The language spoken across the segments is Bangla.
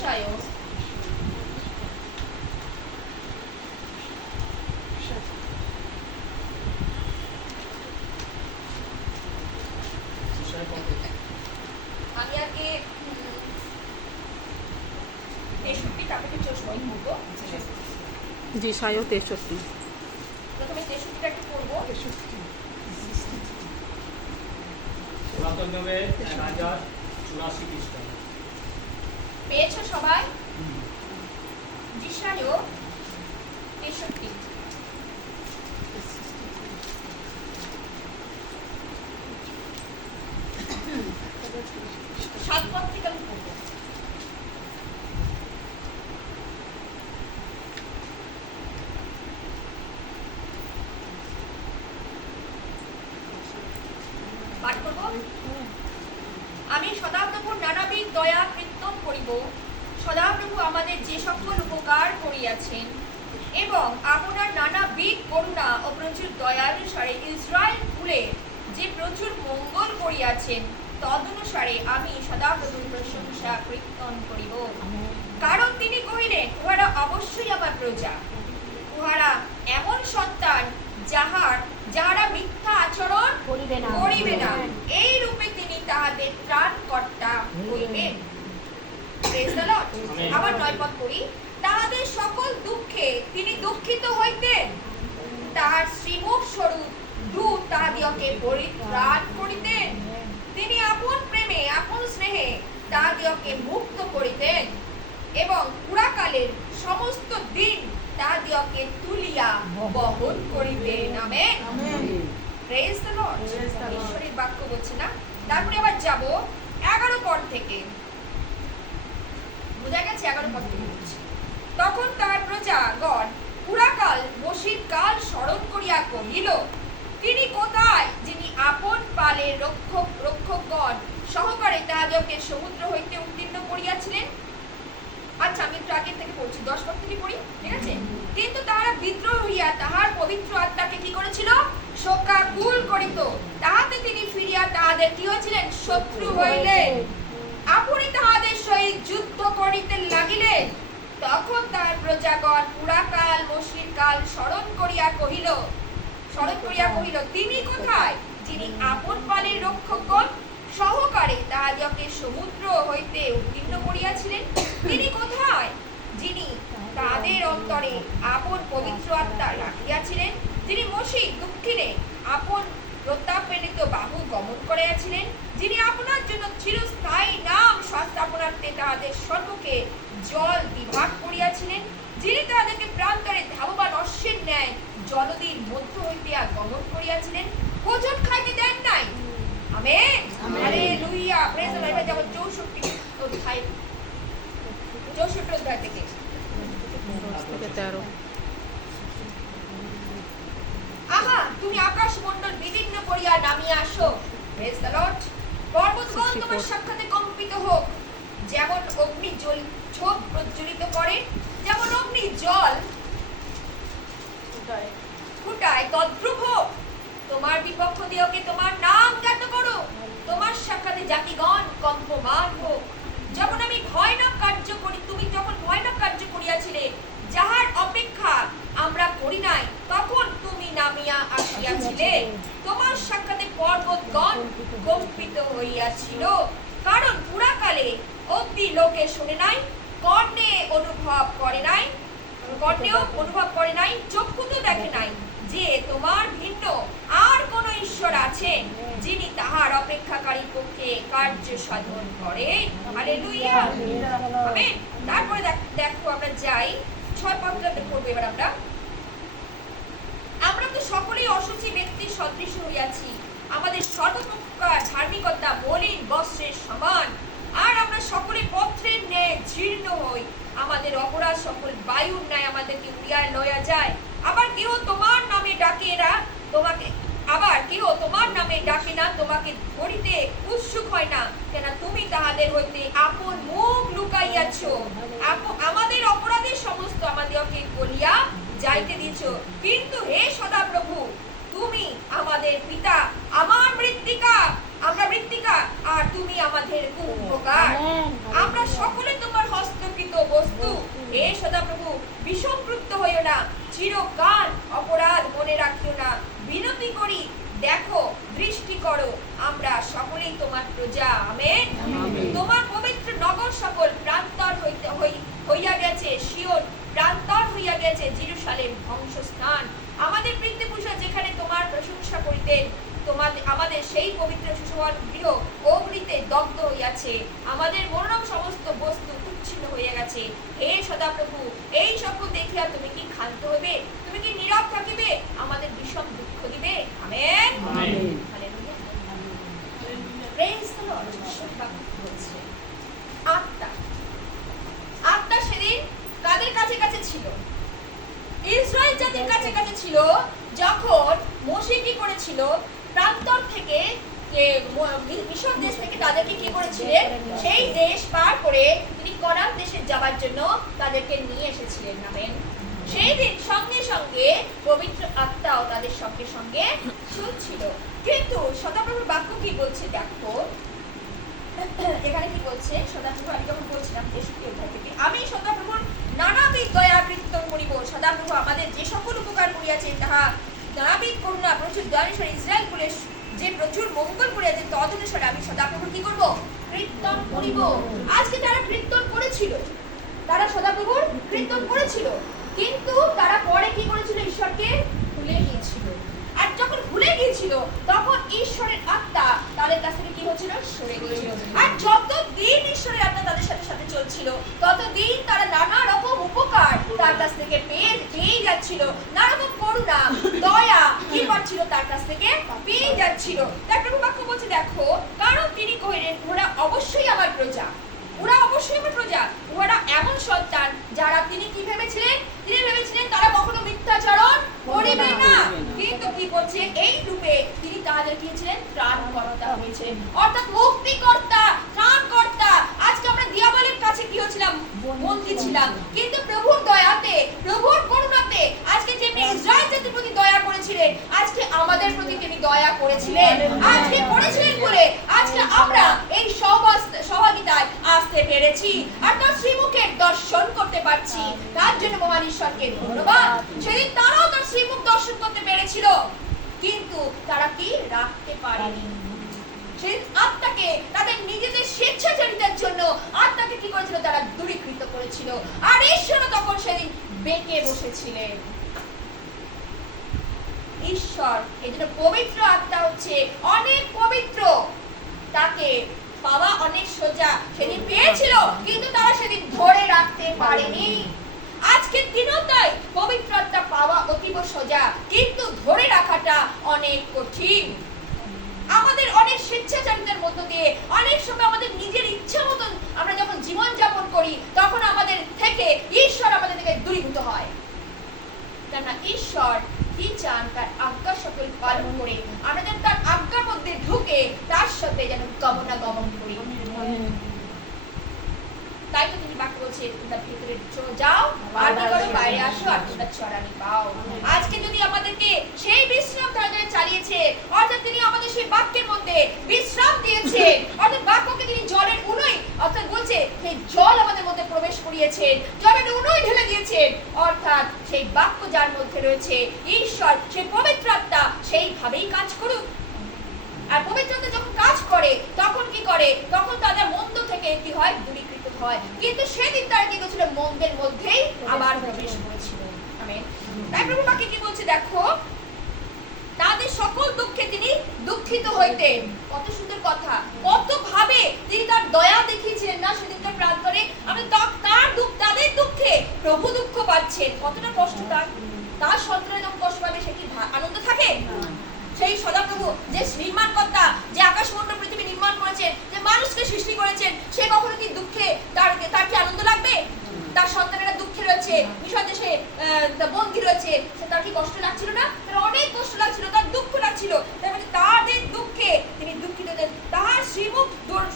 দিশায় আমি আগে 63 তারপরে 64 করবো। দিশায় 63। প্রথমে 63টা একটু করবো। পুরাতন নিয়মে 1084 খ্রিস্টাব্দ। পেয়েছো সবাই? দিশায় 63। সাত পদ থেকে আমি করবো। পাঠ করবো। আমি সদাপ্রভুর নানাবিধ দয়া কীর্তন করিব। সদাপ্রভু আমাদের যে সকল উপকার করিয়াছেন এবং আপনার নানাবিধ করুণা ও প্রচুর দয়ানুসারে ইসরায়েল কুলে যে প্রচুর মঙ্গল করিয়াছেন, তদনুসারে আমি সদাপ্রভুর প্রশংসা কীর্তন করিব। কারণ তিনি কহিলেন, উহারা অবশ্যই আমার প্রজা, উহারা এমন সন্তান যাহারা মিথ্যা আচরণ করিবে না, এই রূপে তিনি তাহাদের ত্রাণকর্তা হইবেন। Praise the Lord. আবার 9 পদ পড়ি। তাহাদের সকল দুঃখে তিনি দুঃখিত হইতেন, তাহার শ্রীমুখ স্বরূপ দূত তাহাদিওকে পরিত্রাণ করিতেন। তিনি আপন প্রেমে আপন স্নেহে তাহাদিওকে মুক্ত করিতেন এবং পুরাকালের সমস্ত দিন তাহাদিওকে তুলিয়া বহন করিতেন। আমেন। Praise the Lord. ঈশ্বরের বাক্য বলছে না। তারপরে আবার যাব 11 পদ থেকে। বোঝা গেছে? 11 পদ থেকে বলছি। তখন তার প্রজাগণ পুরাকাল বসির কাল স্মরণ করিয়া কহিল, তিনি কোথায় যিনি আপন পালের রক্ষকগণ সহকারে তাহাদিওকে সমুদ্র হইতে উত্তীর্ণ করিয়াছিলেন? আচ্ছা, আমি একটু আগে থেকে পড়ছি, 10 পদ থেকে পড়ি, ঠিক আছে? কিন্তু তাহারা বিদ্রোহ হইয়া তাহার পবিত্র আত্মাকে কি করেছিল? শোকাকুল করিত। তাহাতে তিনি ফিরিয়া তাহাদের কি হয়েছিলেন? শত্রু হইলেন। আপনি তাহাদের সহিত যুদ্ধ করিতে লাগিলেন। তখন তাহার প্রজাগণ পুরাকাল বসির কাল স্মরণ করিয়া কহিল, তিনি কোথায় যিনি আপন পালের রক্ষকগণ সহকারে তাহাদিওকে সমুদ্র হইতে উত্তীর্ণ করিয়াছিলেন? তিনি কোথায় যিনি তাদের অন্তরে আপন পবিত্র আত্মা রাখিয়াছিলেন? যিনি মসি দক্ষিণে আপন প্রতাপেনিত বাহু গমন করিয়াছিলেন? যিনি আপনার জন্য চিরস্থায়ী নাম স্থাপনার্থে তাহাদের সম্মুখে জল বিভাগ করিয়াছিলেন? যিনি তাহাদেরকে প্রান্তরে ধাবমান অশ্বের ন্যায় জলদির মধ্য হইতে গমন করিয়াছিলেন? ভোজন খাইতে দেন নাই? Amen. Hallelujah. Praise the Lord. এবার যাব 64 অধ্যায় থেকে। 13। আহা, তুমি আকাশ মণ্ডল বিদীর্ণ করিয়া নামিয়া আসো। Praise the Lord. পর্বতগণ তোমার সাক্ষাতে কম্পিত হোক। যেমন অগ্নি ঝোপ প্রজ্বলিত করে, যেমন অগ্নি জল ফুটায়, তদ্রূপ হোক। তোমার বিপক্ষ দিওকে তোমার নাম জ্ঞাত করো। তোমার সাক্ষাতে জাতিগণ কম্পমান হোক। যখন আমি ভয়ানক কার্য করি, তুমি যখন ভয়ানক কার্য করিয়াছিলে, যাহার অপেক্ষা আমরা করি নাই, তখন তুমি নামিয়া আসিয়াছিলে। তোমার সাক্ষাতে পর্বতগণ কম্পিত হইয়াছিল। কারণ পুরাকালে অব্দি লোকে শুনে নাই, কর্ণেও অনুভব করে নাই, চক্ষুতে দেখে নাই যে তোমার ভিন্ন আর কোন ঈশ্বর আছেন, যিনি তাহার অপেক্ষাকারী পক্ষে কার্য সাধন করেন। হালেলুয়া। আমেন। তারপরে দেখো আমরা যাই 6 পদটাতে পড়বো। এবার আমরা তো সকলেই অসুচি ব্যক্তির সদৃশ হইয়াছি। আমাদের সর্বপ্রকার ধার্মিকতা মলিন বস্ত্রের সমান, আর আমরা সকলে পত্রের ন্যায় জীর্ণ হই। আমাদের অপরাধ সকল বায়ুর ন্যায় আমাদেরকে উড়িয়া লইয়া যায়। আবার কেউ তোমার নামে ডাকে না, তোমাকে ধরিতে উৎসুক হয় না, কেন তুমি তাহাদের হইতে আপন মুখ লুকাইয়াছ। আমাদের অপরাধের সমস্ত আমাদেরকে বলিয়া যাইতে দিছ। কিন্তু হে সদাপ্রভু, তুমি আমাদের পিতা, আমরা মৃত্তিকা, আর তুমি আমাদের উপকার। আমরা সকলে তোমার হস্তকৃত বস্তু। হে সদাপ্রভু, বিষমক্রুদ্ধ হইও না, চিরকাল অপরাধ মনে রাখিও না, বিনতি করি, দেখো, দৃষ্টি করো, আমরা সকলেই তোমার প্রজা। আমেন। তোমার পবিত্র নগর সকল প্রান্তর হইয়া গেছে, সিয়ন প্রান্তর হইয়া গেছে, জেরুজালেম ধ্বংসস্থান। আমাদের পিতৃপুরুষরা যেখানে তোমার প্রশংসা করিতেন, আমাদের সেই পবিত্র সুশোভন গৃহ অগ্নিতে দগ্ধ হইয়াছে, আমাদের মনোরম সমস্ত বস্তু উচ্ছিন্ন হইয়া গেছে। হে সদাপ্রভু, এই সকল দেখিয়া তুমি কি ক্ষান্ত হইবে? তুমি কি নীরব থাকিবে? আমাদের বিষম দুঃখ দিবে? Amen. Hallelujah. Praise the Lord. ঈশ্বর বাক্য বলছে, আত্মা সেদিন কাদের কাছে কাছে ছিল? ইসরায়েল জাতির কাছে কাছে ছিল। যখন মোশে কি করেছিল, প্রান্তর থেকে মিশর দেশ থেকে তাদেরকে কি করেছিলেন, সেই দেশ পার করে তিনি কনান দেশে যাওয়ার জন্য তাদেরকে নিয়ে এসেছিলেন। আমেন। সেই দিন সঙ্গে সঙ্গে পবিত্র আত্মাও তাদের সঙ্গে সঙ্গে চলছিল। কিন্তু সদাপ্রভুর বাক্য কি বলছে দেখো, এখানে কি বলছে সদাপ্রভু? আমি যখন বলছিলাম 63 অধ্যায় থেকে, আমি সদাপ্রভুর নানাবিধ দয়া কীর্তন করিব। সদাপ্রভু আমাদের যে সকল উপকার করিয়াছেন তাহা নানাবিধ করুণা প্রচুর দয়ানুসারে ইসরায়েল কুলে যে প্রচুর মঙ্গল করিয়াছেন তদনুসারে আমি সদাপ্রভুর কি করব? কীর্তন করিব। আজকে তারা কীর্তন করেছিল, তারা সদাপ্রভুর কীর্তন করেছিল, কিন্তু তারা পরে কি করেছিল? ঈশ্বরকে ভুলে গিয়েছিল। আর যখন ভুলে গিয়েছিল তখন ঈশ্বরের আত্মা তাদের কাছ থেকে কি হচ্ছিল? সরে গিয়েছিল। আর যতদিন ঈশ্বরের আত্মা তাদের সাথে সাথে চলছিল, ততদিন তারা নানা রকম উপকার তার কাছ থেকে পেয়ে যাচ্ছিল, নানা রকম করুণা দয়া কি পাচ্ছিল তার কাছ থেকে পেয়ে যাচ্ছিল। তাই প্রভু বাক্য বলছে দেখো, কারণ তিনি কহিলেন, ওরা অবশ্যই আমার প্রজা, ওরা অবশ্যই আমার প্রজা, ওরা এমন সন্তান যারা তিনি কি ভেবেছিলেন? তিনি ভেবেছিলেন তারা কখনো মিথ্যাচরণ করিবে না। কিন্তু কি বলছে? এই রূপে তিনি তাদের কি ছিলেন? ত্রাণকর্তা হয়েছিলেন, অর্থাৎ মুক্তিকর্তা, ত্রাণকর্তা। আজকে আমরা দিয়াবলের কাছে কি হচ্ছিলাম? বন্দী ছিলাম, কিন্তু প্রভুর দয়াতে, প্রভুর করুণাতে আজকে যেমনি ইসরায়েল জাতির প্রতি দয়া করেছিলেন, আজকে আমাদের প্রতি তিনি দয়া করেছিলেন। আজকে করেছিলেন বলে আজকে আমরা এই সহভাগিতায় আসতে পেরেছি আর তার শ্রীমুখের দর্শন করতে পারছি। তার জন্য মহান ঈশ্বরকে ধন্যবাদ। সেদিন তারাও তার শ্রীমুখ দর্শন করতে পেরেছিল, কিন্তু তারা কি রাখতে পারেনি। সেই আত্মাকে তাদের নিজেদের স্বেচ্ছাচারিতার জন্য আত্মাকে কি করেছিল? তারা দূরীকৃত করেছিল। আর ঈশ্বর তখন সেদিন বেঁকে বসেছিলেন। ঈশ্বর এই জন্য পবিত্র আত্মা হচ্ছে অনেক পবিত্র, তাকে পাওয়া অনেক সোজা। সেদিন পেয়েছিল, কিন্তু তারা সেদিন ধরে রাখতে পারেনি। আজকের দিনও তাই পবিত্র আত্মা পাওয়া অতীব সোজা, কিন্তু ধরে রাখাটা অনেক কঠিন। আমাদের অনেক স্বেচ্ছাচারিতার মধ্য দিয়ে অনেক সময় আমাদের নিজের ইচ্ছা মতন আমরা যখন জীবন যাপন করি, তখন আমাদের থেকে ঈশ্বর আমাদের থেকে দূরীভূত হয়। কেননা ঈশ্বর কি চান? তার আজ্ঞা সকল পালন করে আমরা যেন তার আজ্ঞার মধ্যে ঢুকে তার সাথে যেন গমনাগমন করি। তাই তো তিনি বাক্য বলছে, তোমরা ভেতরে যাও আর কি করো? বাইরে আসো আর তোমরা চড়ানি পাও। আজকে যদি আমাদেরকে সেই বিশ্রাম ধারা চালিয়েছে, অর্থাৎ তিনি আমাদের সেই বাক্যের মধ্যে বিশ্রাম দিয়েছে, অর্থাৎ বাক্যকে তিনি জলের উনুই, অর্থাৎ বলছে সেই জল আমাদের মধ্যে প্রবেশ করিয়েছেন, জলের উনুই ঢেলে দিয়েছেন, অর্থাৎ সেই বাক্য যার মধ্যে রয়েছে ঈশ্বর, সেই পবিত্র আত্মা সেইভাবেই কাজ করুক। আর পবিত্র আত্মা যখন কাজ করে তখন কি করে? তখন তাদের মন্দ থেকে কি হয়? দূরীকৃত হয়। কিন্তু সেদিন তারা কি করেছিল? মন্দের মধ্যেই আবার প্রবেশ করেছিল। আমেন। তাই প্রভু বাক্যে কি বলছে দেখো, তাদের সকল দুঃখে তিনি দুঃখিত হইতেন। কত সুন্দর কথা, কত ভাবে তিনি তার দয়া দেখিয়েছিলেন না সেদিনকার প্রান্তরে। আমরা তার দুঃখ, তাদের দুঃখে প্রভু দুঃখ পাচ্ছেন। কতটা কষ্ট তার সন্তানের যখন কষ্ট পাবে, সে কি আনন্দ থাকে? সেই সদাপ্রভু যে নির্মাণকর্তা, যে আকাশমণ্ডল পৃথিবী নির্মাণ করেছেন, যে মানুষকে সৃষ্টি করেছেন, সে কখনো কি দুঃখে তার কি আনন্দ লাগবে? তার সন্তানেরা দুঃখে রয়েছে, মিশর দেশে বন্দী রয়েছে, তার কি কষ্ট লাগছিল না? তার অনেক কষ্ট লাগছিল, তার দুঃখ লাগছিল। তার মানে তাদের দুঃখে তিনি দুঃখিত হতেন। তাহার শ্রীমুখ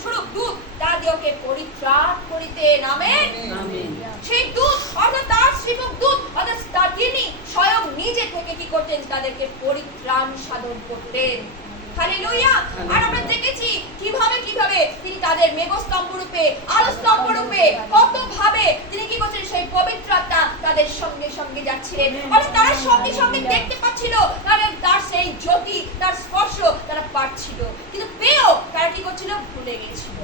স্বরূপ দূত তাদেরকে পরিত্রাণ করিতেন। আমেন। সেই দূত অর্থাৎ তার শ্রীমুখ দূত অর্থাৎ তিনি স্বয়ং নিজে থেকে কি করতেন? তাদেরকে পরিত্রাণ সাধন করতেন। হালেলুয়া। আর আমরা দেখেছি কিভাবে তিনি তাদের মেঘস্তম্ভ রূপে, আলোস্তম্ভ রূপে, কত ভাবে তিনি কি পবিত্র আত্মা তাদের সঙ্গে সঙ্গে যাচ্ছিলেন, মানে তারা সঙ্গে সঙ্গে দেখতে পাচ্ছিল, মানে তার সেই জ্যোতি, তার স্পর্শ তারা পাচ্ছিল, কিন্তু পেয়েও তারা কি করছিল? ভুলে গিয়েছিল।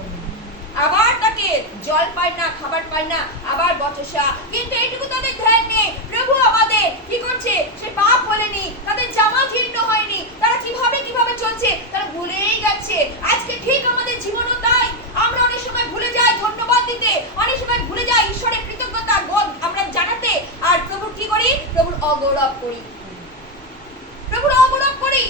আবার তাকে জল পায় না, খাবার পায় না, আবার বচসা, কিন্তু এইটুকু তাদের ধ্যান নেই, প্রভু আমাদের কি করছে? সে পাপ বলেনি, তাদের জামা জীর্ণ হয়নি, তারা কিভাবে কিভাবে চলছে তারা ভুলেই গেছে। আজকে ঠিক আমাদের জীবনও তাই, আমরা অনেক সময় ভুলে যাই ধন্যবাদ দিতে, অনেক সময় ভুলে যাই ঈশ্বরের কৃতজ্ঞতা আমরা জানাতে, আর প্রভু কি করি? প্রভুর অগৌরব করি, প্রভুর অগৌরব করি।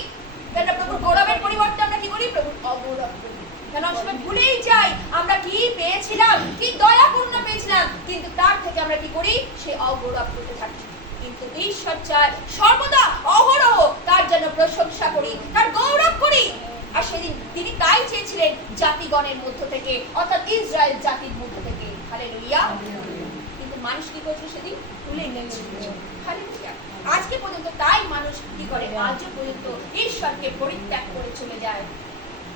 কেন? প্রভুর গৌরবের পরিবর্তে আমরা কি করি? প্রভুর অগৌরব করি। কেন? সময় ভুলেই যাই আমরা কি পেয়েছিলাম, কি দয়া করুণা পেয়েছিলাম, কিন্তু তার থেকে আমরা কি করি? সে অগৌরব করতে থাকি। কিন্তু ঈশ্বর চায় সর্বদা অহরহ তার জন্য প্রশংসা করি, তার গৌরব করি। আর সেদিন তিনি তাই চেয়েছিলেন জাতিগণের মধ্য থেকে, অর্থাৎ ইসরায়েল জাতির মধ্য থেকে। হালেলুয়া। কিন্তু মানুষ কি করেছিল? সেদিন ভুলে গেছিল। হালেলুয়া। আজকে পর্যন্ত তাই মানুষ কি করে? আজও পর্যন্ত ঈশ্বরকে পরিত্যাগ করে চলে যায়।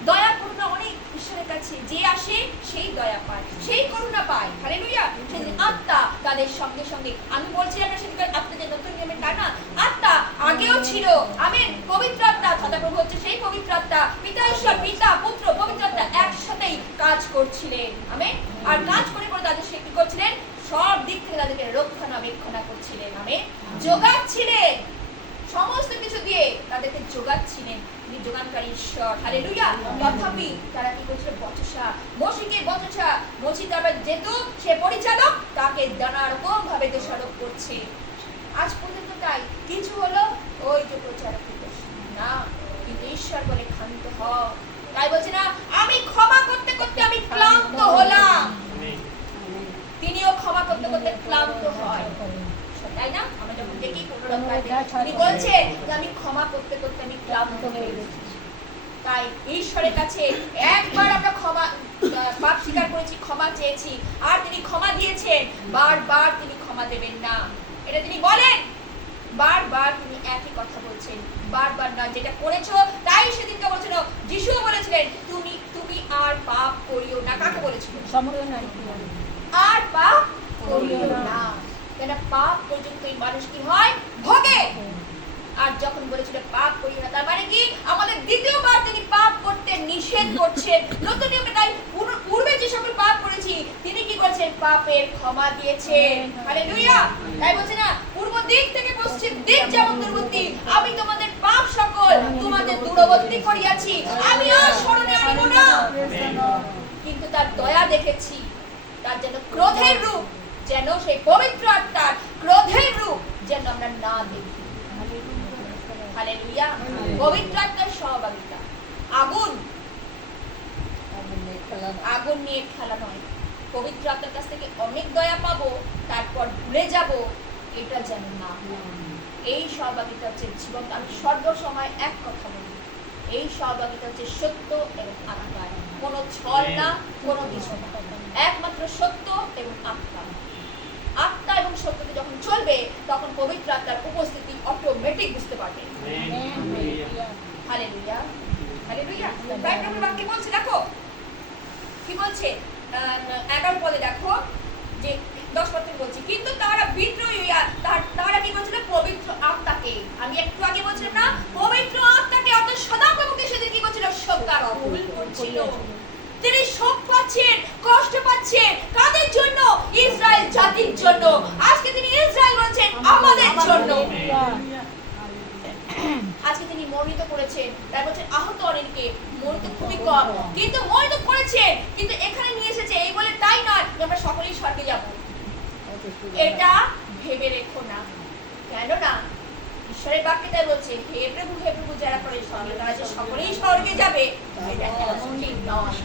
দয়া করুণা অনেক ঈশ্বরের কাছে যে আসে সেই দয়া পায়, সেই করুণা পায়। হালেলুয়া। সেদিন আত্মা তাদের সঙ্গে সঙ্গে, আমি বলছিলাম না সেদিন আত্মা যে নতুন নিয়মের তা না, আত্মা আগেও ছিল। আমেন। পবিত্র আত্মা, সদাপ্রভু হচ্ছে সেই পবিত্র আত্মা, পিতা ঈশ্বর, পিতা পুত্র পবিত্র আত্মা একসাথেই কাজ করছিলেন। আমেন। আর কাজ করে করে তাদের সে কি করছিলেন? সব দিক থেকে তাদেরকে রক্ষণাবেক্ষণা করছিলেন। আমেন। যোগাচ্ছিলেন, সমস্ত কিছু দিয়ে তাদেরকে যোগাচ্ছিলেন। তিনি যোগানকারী ঈশ্বর। হালেলুয়া। তথাপি তারা কি করছিল? বচসা, মসিকে বচসা, মসি তারপর যেহেতু সে পরিচালক, তাকে নানা রকম ভাবে দোষারোপ করছে। আজ পর্যন্ত তাই কিছু হলো, ওই যে প্রচারক না, কিন্তু ঈশ্বর বলে ক্ষান্ত হ। তাই বলছে না, আমি ক্ষমা করতে করতে আমি ক্লান্ত হলাম। তিনিও ক্ষমা করতে করতে ক্লান্ত হয়, তাই না? আমরা যখন দেখি তিনি বলছে যে আমি ক্ষমা করতে করতে আমি ক্লান্ত হয়ে গেছি। তাই ঈশ্বরের কাছে একবার আমরা ক্ষমা, পাপ স্বীকার করেছি, ক্ষমা চেয়েছি, আর তিনি ক্ষমা দিয়েছেন, বারবার তিনি ক্ষমা দেবেন না, এটা তিনি বলেন। বারবার তিনি একই কথা বলছেন, বারবার না। যেটা করেছো তাই সেদিনকে বলছিল, যিশুও বলেছিলেন তুমি আর পাপ করিও না। কাকে বলেছিল? আর পাপ করিও না। কেন? পাপ পর্যন্ত এই মানুষ কি হয়? ভোগে। আর যখন বলেছিল পাপ করিও না, তার মানে কি? আমাদের দ্বিতীয়বার তিনি পাপ করতে নিষেধ করছেন। নতুন নিয়মে তাই পূর্বে যে সকল পাপ করেছি তিনি কি করেছেন? পাপের ক্ষমা দিয়েছেন। হালেলুয়া। তাই বলছে না, পূর্ব দিক থেকে পশ্চিম দিক যেমন দূরবর্তী, আমি তোমাদের পাপ সকল তোমাদের দূরবর্তী করিয়াছি, আমি আর স্মরণে আনিব না। কিন্তু তার দয়া দেখেছি, তার যেন ক্রোধের রূপ, যেন সেই পবিত্র আত্মার ক্রোধের রূপ যেন আমরা না দেখি। হালেলুয়া। পবিত্র আত্মার সহভাগিতা, আগুন নিয়ে খেলা নয়। পবিত্র আত্মার কাছ থেকে অনেক দয়া পাবো, তারপর ভুলে যাব, এটা যেন না। এই সহভাগিতা হচ্ছে জীবন। আমি সর্ব সময় এক কথা বলি, এই সহভাগিতা হচ্ছে সত্য এবং আত্মা, কোনো ছল না, কোনো কিছু না, একমাত্র সত্য এবং আত্মা। আত্মা এবং সত্যতে যখন চলবে তখন পবিত্র আত্মার উপস্থিতি অটোমেটিক বুঝতে পারবে। হালেলুয়া। হালেলুয়া। তাই প্রভু বাক্য বলছে, দেখো কি বলছে 11 পদে, দেখো যে 10 পদ থেকে বলছি, কিন্তু তারা বিদ্রোহী হইয়া তারা কি বলছিল? পবিত্র আত্মাকে, আমি একটু আগে বলছিলাম না, পবিত্র আত্মাকে, অর্থাৎ সদাপ্রভুকে সেদিন কি করছিল? শোকাকুল করছিল। তিনি শোক পাচ্ছেন, কষ্ট পাচ্ছেন, কাদের জন্য? ইসরায়েল জাতির জন্য। আজকে তিনি ইসরায়েল বলছেন আমাদের জন্য। আজকে তিনি মনোনীত করেছেন, তাই বলছেন আহত অনেকে, মনোনীত খুবই কম, কিন্তু মনোনীত করেছেন। কিন্তু এখানে নিয়ে এসেছে এই বলে তাই নয় যে আমরা সকলেই স্বর্গে যাব, এটা ভেবে রেখো না। কেন না ঈশ্বরের বাক্যে তাই বলছে, হে প্রভু যারা করে স্বর্গে, তারা যে সকলেই স্বর্গে যাবে, এটা ঠিক নয়।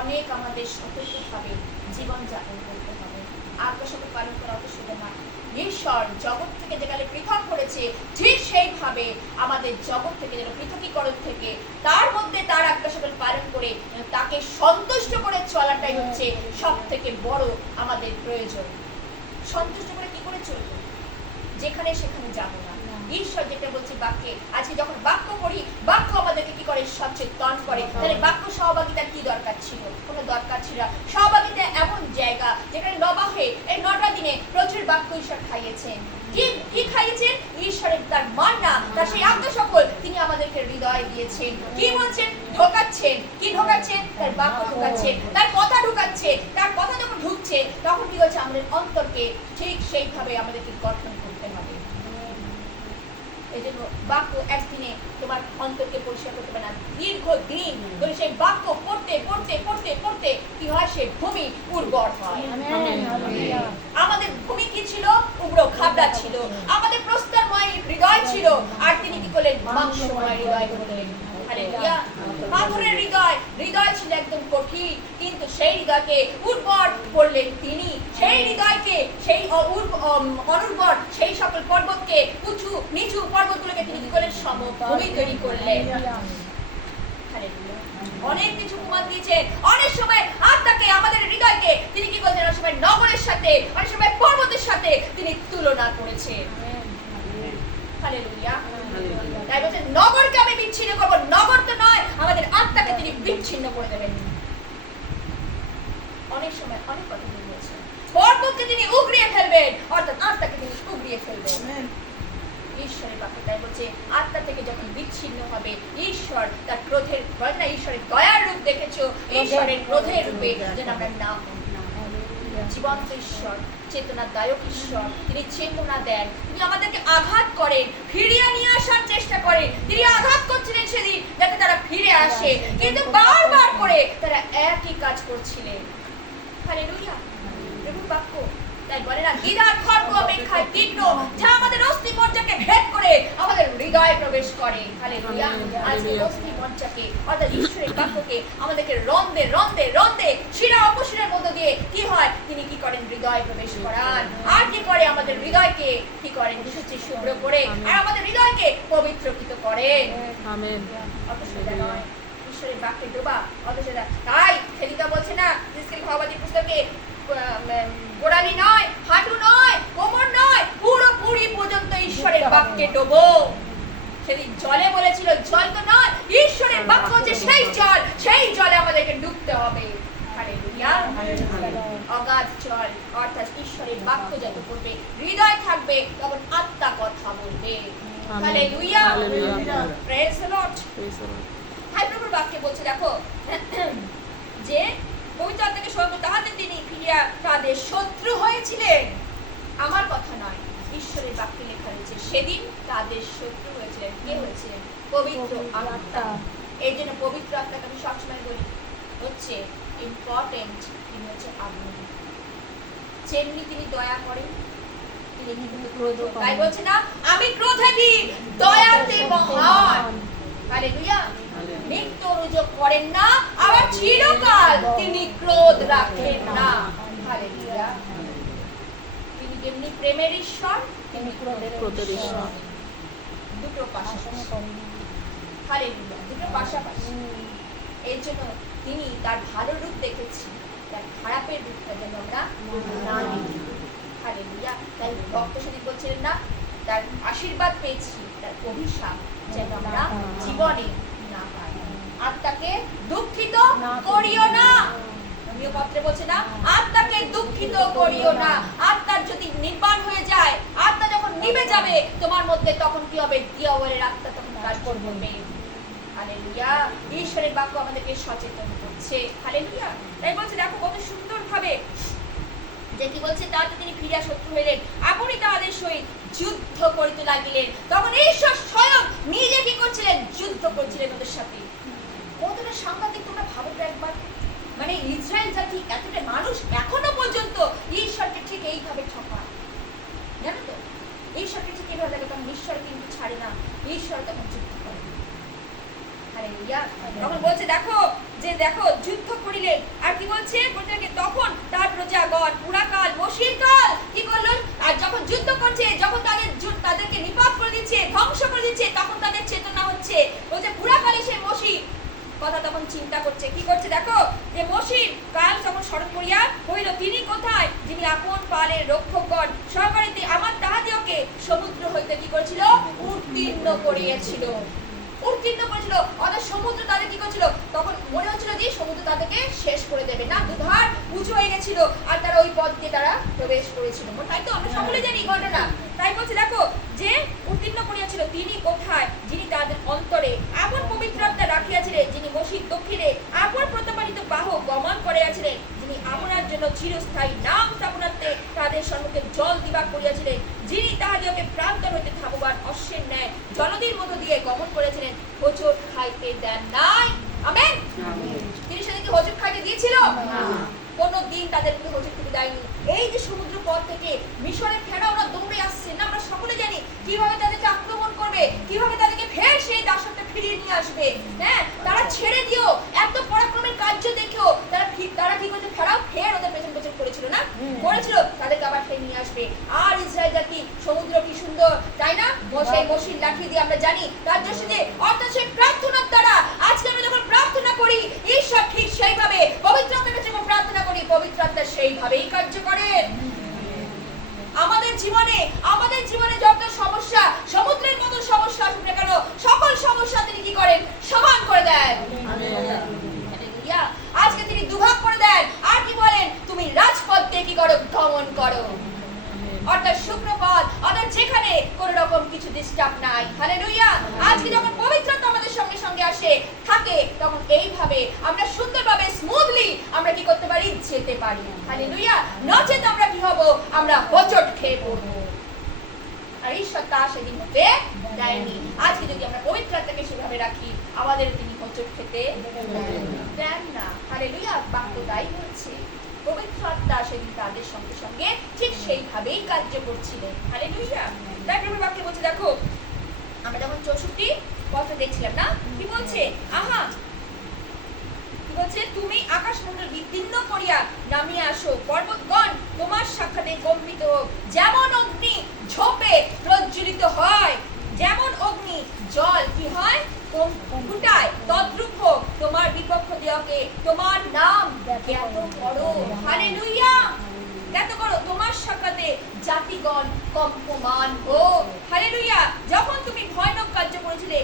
অনেক আমাদের সতর্কভাবে জীবন যাপন করতে হবে। আজ্ঞাসমূহ পালন করা অত সোজা না। ঈশ্বর জগৎ থেকে যেখানে পৃথক করেছে, ঠিক সেইভাবে আমাদের জগৎ থেকে যেন পৃথকীকরণ থেকে তার মধ্যে তার আজ্ঞাসমূহ পালন করে তাকে সন্তুষ্ট করে চলাটাই হচ্ছে সব থেকে বড় আমাদের প্রয়োজন। সন্তুষ্ট করে কি করে চলবো? যেখানে সেখানে যাবো না। ঈশ্বর যেটা বলছে বাক্যে, আজকে যখন বাক্য পড়ি, বাক্য আমাদেরকে কি করে? সচেতন করে। তাহলে বাক্য সহভাগিতার কি দরকার ছিল? কোনো দরকার ছিল না। সহভাগিতা এমন জায়গা যেখানে নবাহে, এই ঢোকাচ্ছেন। কি বলছেন? ঢোকাচ্ছেন। কি ঢোকাচ্ছেন? তার বাক্য ঢোকাচ্ছেন, তার কথা ঢোকাচ্ছে। তার কথা যখন ঢুকছে তখন কি হচ্ছে? আমাদের অন্তরকে ঠিক সেইভাবে আমাদেরকে গঠন করতে হবে। এই জন্য বাক্য একদিনে তোমার অন্তরকে পরিষ্কার করতে পারে না, দীর্ঘদিন ধরে সেই বাক্য পড়তে পড়তে পড়তে পড়তে কি হয়? সে ভূমি উর্বর হয়। আমাদের ভূমি কি ছিল? উগ্র খাবড়া ছিল। আমাদের প্রস্তরময় হৃদয় ছিল, আর তিনি কি করলেন? মাংসময় হৃদয় করলেন। হালেলুয়া। পাথরের হৃদয়, হৃদয় ছিল একদম কঠিন, কিন্তু সেই হৃদয়কে উর্বর করলেন তিনি। সেই হৃদয়কে, সেই অনুর্বর সেই সকল পর্বতকে, উঁচু নিচু পর্বতগুলোকে তিনি কি করলেন? সমভূমি তৈরি করলেন। হালেলুয়া। অনেক কিছু প্রমাণ দিয়েছে। অনেক সময় আত্মাকে, আমাদের হৃদয়কে তিনি কি বলছেন? অনেক সময় নগরের সাথে, অনেক সময় পর্বতের সাথে তিনি তুলনা করেছে। হালেলুয়া। তাই বলছেন নগরকে আমি বিচ্ছিন্ন করবো। নগর তো নয়, আমাদের আত্মাকে তিনি বিচ্ছিন্ন করে দেবেন। অনেক সময় অনেক কথা বলেছেন। পর্বতকে তিনি উগড়িয়ে ফেলবেন, অর্থাৎ আত্মাকে তিনি উগড়িয়ে ফেলবেন। ঈশ্বরের বাক্য তাই বলছে আত্মা থেকে যখন বিচ্ছিন্ন হবে, ঈশ্বর তার ক্রোধের, বলে না ঈশ্বরের দয়ার রূপ দেখেছো, ঈশ্বরের ক্রোধের রূপে যেন আমরা না হই। জীবন্ত ঈশ্বর, চেতনাদায়ক ঈশ্বর, তিনি চেতনা দেন, তিনি আমাদেরকে আঘাত করেন, ফিরিয়ে নিয়ে আসার চেষ্টা করেন। তিনি আঘাত করছিলেন সেদিন যাতে তারা ফিরে আসে, কিন্তু বারবার করে তারা একই কাজ করছিলেন। হালেলুয়া। প্রভুর বাক্য তাই বলে না, গিধার খড়গ অপেক্ষায় তীক্ষ্ণ, যা আমাদের অস্থি মজ্জাকে ভেদ করে আমাদের হৃদয়ে প্রবেশ করে। হালেলুয়া। আজকে অস্থি মজ্জাকে, অর্থাৎ ঈশ্বরের বাক্যকে আমাদেরকে রন্ধে রন্ধে রন্ধে শিরা অপশিরার মধ্য দিয়ে কি হয়? তিনি কি করেন? হৃদয়ে প্রবেশ করান। আর কি করে? আমাদের হৃদয়কে কি করেন? শুচি শুভ্র করে, আর আমাদের হৃদয়কে পবিত্রকৃত করেন। আমেন। অথচ এটা নয়, ঈশ্বরের বাক্যে ডোবা, অথচ তাই সেদিকা বলছে না হিজকেল ভাববাদী পুস্তকে, গোড়ালি নয়, হাঁটু নয়, কোমর নয়, পুরোপুরি পর্যন্ত ঈশ্বরের বাক্যে ডোবো। সেদিন জলে বলেছিল, জল তো নয়, ঈশ্বরের বাক্য হচ্ছে সেই জল, সেই জলে আমাদেরকে ডুবতে হবে। হালেলুয়া। অগাধ জল, অর্থাৎ ঈশ্বরের বাক্য যত পড়বে, হৃদয় থাকবে, তখন আত্মা কথা বলবে। হালেলুয়া। Praise the Lord. হাই প্রভুর বাক্যে বলছে, দেখো যে পবিত্র আত্মাকে সঙ্গে তাহাতে তিনি ফিরিয়া তাদের শত্রু হয়েছিলেন। আমার কথা নয়, ঈশ্বরের বাক্যে লেখা রয়েছে সেদিন তাদের শত্রু হয়েছিলেন। কে হয়েছিলেন? পবিত্র আত্মা। এই জন্য পবিত্র আত্মাকে আমি সবসময় বলি হচ্ছে ইম্পর্টেন্ট, তিনি হচ্ছে আগুন। যেমনি তিনি দয়া করেন, তিনি কিন্তু ক্রোধ, তাই বলছে না আমি ক্রোধাধী দয়াতে মহান। হালেলুয়া। মৃত্যু অনুযোগ করেন না, আবার চিরকাল তিনি ক্রোধ রাখেন না। হালেলুয়া। তিনি যেমনি প্রেমের ঈশ্বর, তিনি ক্রোধের ঈশ্বর। দুটো পাশাপাশি। হালেলুয়া। দুটো পাশাপাশি। এর জন্য তিনি তার ভালো রূপ দেখেছি, তার খারাপের রূপটা যেন আমরা না দেখি। হালেলুয়া। তাই ভক্ত সঙ্গীত বলছিলেন না, তার আশীর্বাদ পেয়েছি, তার অভিশাপ যেন আমরা জীবনে না পাই। আত্মাকে দুঃখিত করিও না। রোমীয় পত্রে বলছে না, আত্মাকে দুঃখিত করিও না। আত্মার যদি নির্বাণ হয়ে যায়, আত্মা যখন নিভে যাবে তোমার মধ্যে, তখন কি হবে? দিয়াবলের আত্মা তখন কাজ করবে। হালেলুয়া। ঈশ্বরের বাক্য আমাদেরকে সচেতন করছে। হালেলুয়া। তাই বলছে দেখো কত সুন্দর ভাবে যে কি বলছে, তাতে তিনি ফিরিয়া শত্রু হইলেন, আপনি তাহাদের সহিত যুদ্ধ করিতে লাগিলেন। তখন ঈশ্বর স্বয়ং নিজে কি করছিলেন? যুদ্ধ করছিলেন ওদের সাথে। কতটা সাংঘাতিক তোমরা ভাবো তো একবার। মানে ইসরায়েল জাতি, এতটা মানুষ এখনো পর্যন্ত ঈশ্বরকে ঠিক এইভাবে ঠকায়, জানো তো? ঈশ্বরকে ঠিক এইভাবে দেখে, তখন ঈশ্বর কিন্তু ছাড়ে না, ঈশ্বর তখন যুদ্ধ করে। হালেলুয়া। তখন বলছে দেখো যে দেখো যুদ্ধ করিলেন, আর কি বলছে? তখন তার প্রজাগণ পুরাকাল মশিরকাল কি করলেন? আর যখন যুদ্ধ করছে, যখন তাদেরকে নিপাত করে দিচ্ছে, ধ্বংস করে দিচ্ছে, তখন তাদের চেতনা হচ্ছে, বলছে পুরাকালে সে মশির কথা তখন চিন্তা করছে। কি করছে দেখো, যে মশির কাল যখন স্মরণ করিয়া হইল, তিনি কোথায়? যিনি আপন পালের রক্ষকগণ সহকারীতে আমার তাহাদিওকে সমুদ্র হইতে কি করেছিল? উত্তীর্ণ করিয়েছিল। উত্তীর্ণ করেছিল, অর্থাৎ সমুদ্র তাদের কি করেছিল? তখন মনে হচ্ছিল যে সমুদ্র তাদেরকে শেষ করে দেবে, না, দুধার উঁচু হয়ে গেছিল, আর তারা ওই পথ দিয়ে তারা প্রবেশ করেছিল। তাই তো আমরা সকলে জানি ঘটনা। তাই বলছে দেখো যে উত্তীর্ণ করিয়াছিল, তিনি কোথায়? যিনি তাদের অন্তরে আপন পবিত্র আত্মা রাখিয়াছিলেন, যিনি মসির দক্ষিণে আপন প্রতাপানিত বাহু গমন করিয়াছিলেন, যিনি আপনার জন্য চিরস্থায়ী নাম স্থাপনার্থে তাদের সম্মুখে জল দিবাক করিয়াছিলেন, যিনি তাহাদিওকে প্রান্তর হইতে ধাবমান অশ্বের ন্যায় জলদির মধ্য দিয়ে গমন করেছিলেন, হোঁচট খাইতে দেন নাই। আমেন। তিনি সেদিকে হোঁচট খাইতে দিয়েছিল? কোনো দিন তাদেরকে হোঁচট খেতে দেয়নি। এই যে সমুদ্র পথ থেকে মিশরে ফেরাওরা দৌড়ে আসছে না, আমরা সকলে জানি কিভাবে তাদেরকে আক্রমণ করবে, কিভাবে তাদেরকে ফের সেই দাসত্বে ফিরিয়ে নিয়ে আসবে। হ্যাঁ, তারা ছেড়ে দিও এত পরাক্রমের কার্য দেখেও তারা কি করছে? ফেরাও ফের ওদের পেছন পেছন করেছিল না, করেছিল, তাদেরকে আবার ফের নিয়ে আসবে। আর ইসরায়েল জাতি, সমুদ্র কি সুন্দর, তাই না? সেই মসির লাঠি দিয়ে আমরা জানি রাজ্যসিতে, অর্থাৎ সেই প্রার্থনার দ্বারা আজকে আমরা যখন প্রার্থনা করি, ঈশ্বর ঠিক সেইভাবে পবিত্র আত্মার কাছে যখন প্রার্থনা করি, পবিত্র আত্মা সেইভাবেই কার্য করেন। আমাদের জীবনে যত সমস্যা, সমুদ্রের মতো সমস্যা আসুক না কেন, সকল সমস্যা তিনি কি করেন? সমান করে দেন। হালেলুয়া। আজকে তিনি দুভাগ করে দেন, আর কি বলেন? তুমি রাজপথ দিয়ে কি করো? গমন করো। অর্থাৎ শুকনো পথ, অর্থাৎ যেখানে কোন রকম কিছু ডিস্টার্ব নাই। হালেলুয়া। আজকে যখন পবিত্রতা আমাদের সঙ্গে সঙ্গে আসে থাকে, তখন এইভাবে আমরা সুন্দরভাবে স্মুথলি আমরা কি করতে পারি? যেতে পারি। হালেলুয়া। নচেত আমরা কি হব? আমরা হোঁচট খেয়ে পড়বো। আর ঈশ্বর তা সেদিন হতে দেয়নি। আজকে যদি আমরা পবিত্রতাকে সেভাবে রাখি, আমাদের তিনি হোঁচট খেতে দেন না। হালেলুয়া। বাক্য তাই বলছে, পবিত্র আত্মা সেদিন তাদের সঙ্গে সঙ্গে ঠিক সেইভাবেই কার্য করছিলেন। হালেলুয়া। তাই প্রভু বাক্যে বলছে, দেখো আমরা যখন 64 পথে দেখছিলাম না, কি বলছে? আহা, কি বলছে? তুমি আকাশমণ্ডল বিদীর্ণ করিয়া নামিয়ে আসো, পর্বতগণ তোমার সাক্ষাতে কম্পিত হোক। যেমন অগ্নি ঝোপে প্রজ্বলিত হয়, যেমন অগ্নি জল কি হয়? ফুটায়, তদ্রূপ হোক তোমার বিপক্ষ দিওকে তোমার নাম জ্ঞাত করো। হালেলুয়া। জ্ঞাত করো, তোমার সাক্ষাতে জাতিগণ কম্পমান হোক। হালেলুয়া। যখন তুমি ভয়ানক কার্য করেছিলে,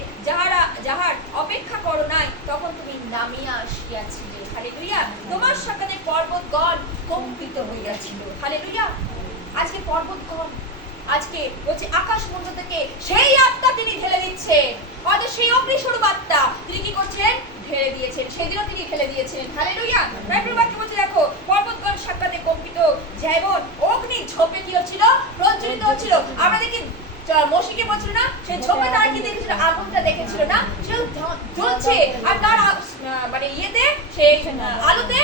যাহার অপেক্ষা করো নাই, তখন তুমি নামিয়া আসিয়াছিলে। হালেলুয়া। তোমার সাক্ষাতে পর্বতগণ কম্পিত হইয়াছিল। হালেলুয়া। আজকে পর্বতগণ, আজকে বলছে আকাশমণ্ডল থেকে সেই আত্মা তিনি ঢেলে দিচ্ছেন, অর্থাৎ সেই অগ্নিস্বরূপ আত্মা তিনি কি করছেন? ঢেলে দিয়েছেন। সেদিনও তিনি ঢেলে দিয়েছেন। হালেলুয়া। বাইবেল বাক্য বলছে, দেখো পর্বতগণ সাক্ষাতে কম্পিত, যেমন অগ্নি ঝোপে কি হচ্ছিল? প্রজ্বলিত হচ্ছিল। আমরা দেখি মসিকে বলছিল না, সেই ঝোপে তারা কি দেখেছিল? আগুনটা দেখেছিল না, সে জ্বলছে। আর তার মানে ইয়েতে, সেই আলোতে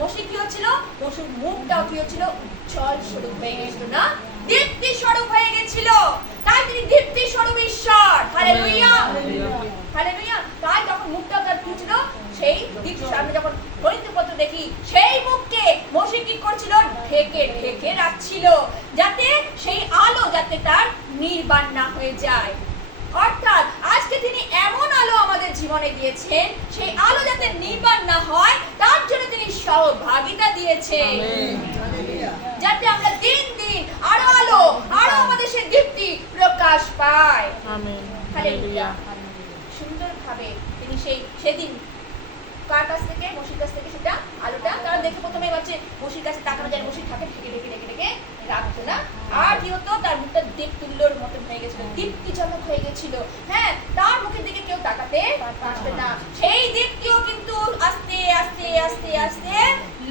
মসি কি হচ্ছিল? মসির মুখটাও কি হচ্ছিল? উজ্জ্বল স্বরূপ হয়ে গেছিল না, দীপ্তি স্বরূপ হয়ে গেছিল। তাই তিনি দীপ্তি স্বরূপ ঈশ্বর। হালেলুয়া। হালেলুয়া। তাই যখন মুখটা তার কি ছিল? সেই দীপ্তি। আমরা যখন পত্র দেখি, সেই মুখকে মসি কি করছিল? ঢেকে ঢেকে রাখছিল, যাতে সেই আলো যাতে তার নির্বাণ না হয়ে যায়। অর্থাৎ আজকে তিনি এমন আলো আমাদের জীবনে দিয়েছেন, সেই আলো যাতে নির্বাণ না হয়, তার জন্য তিনি সহভাগিতা দিয়েছেন, যাতে আমরা দিন দিন আরো আলো, আরো আমাদের সেই দীপ্তি প্রকাশ পায়। হালেলুয়া। সুন্দরভাবে তিনি সেদিন কার কাছ থেকে? মসির কাছ থেকে সেটা আলোটা, তারা দেখে প্রথমে ভাবছে মসির কাছে তাকানো যায়, মসির থাকে ঢেকে ঢেকে ঢেকে ঢেকে রাখতো না। আর কি হতো? তার মুখটা দীপতুল্যর মতন হয়ে গেছিল, দীপ্তিজনক হয়ে গেছিল। হ্যাঁ, তার মুখের দিকে কেউ তাকাতে পারবে না। সেই দীপ্তিও কিন্তু আস্তে আস্তে আস্তে আস্তে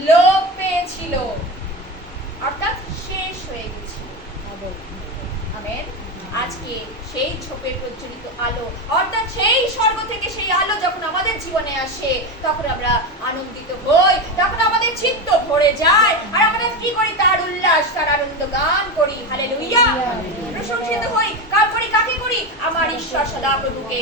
লোপ পেয়েছিল, অর্থাৎ শেষ হয়ে গেছিল। আমেন। আজকে সেই ঝোপের প্রজ্বলিত আলো, অর্থাৎ সেই স্বর্গ থেকে সেই আলো যখন আমাদের জীবনে আসে, তখন আমরা আনন্দিত হই, তখন আমাদের চিত্ত ভরে যায়, আর আমরা কি করি? তার উল্লাস, তার আনন্দ গান করি। হালেলুয়া। প্রশংসিত হই। কার করি? কাকে করি? আমার ঈশ্বর সদাপ্রভুকে।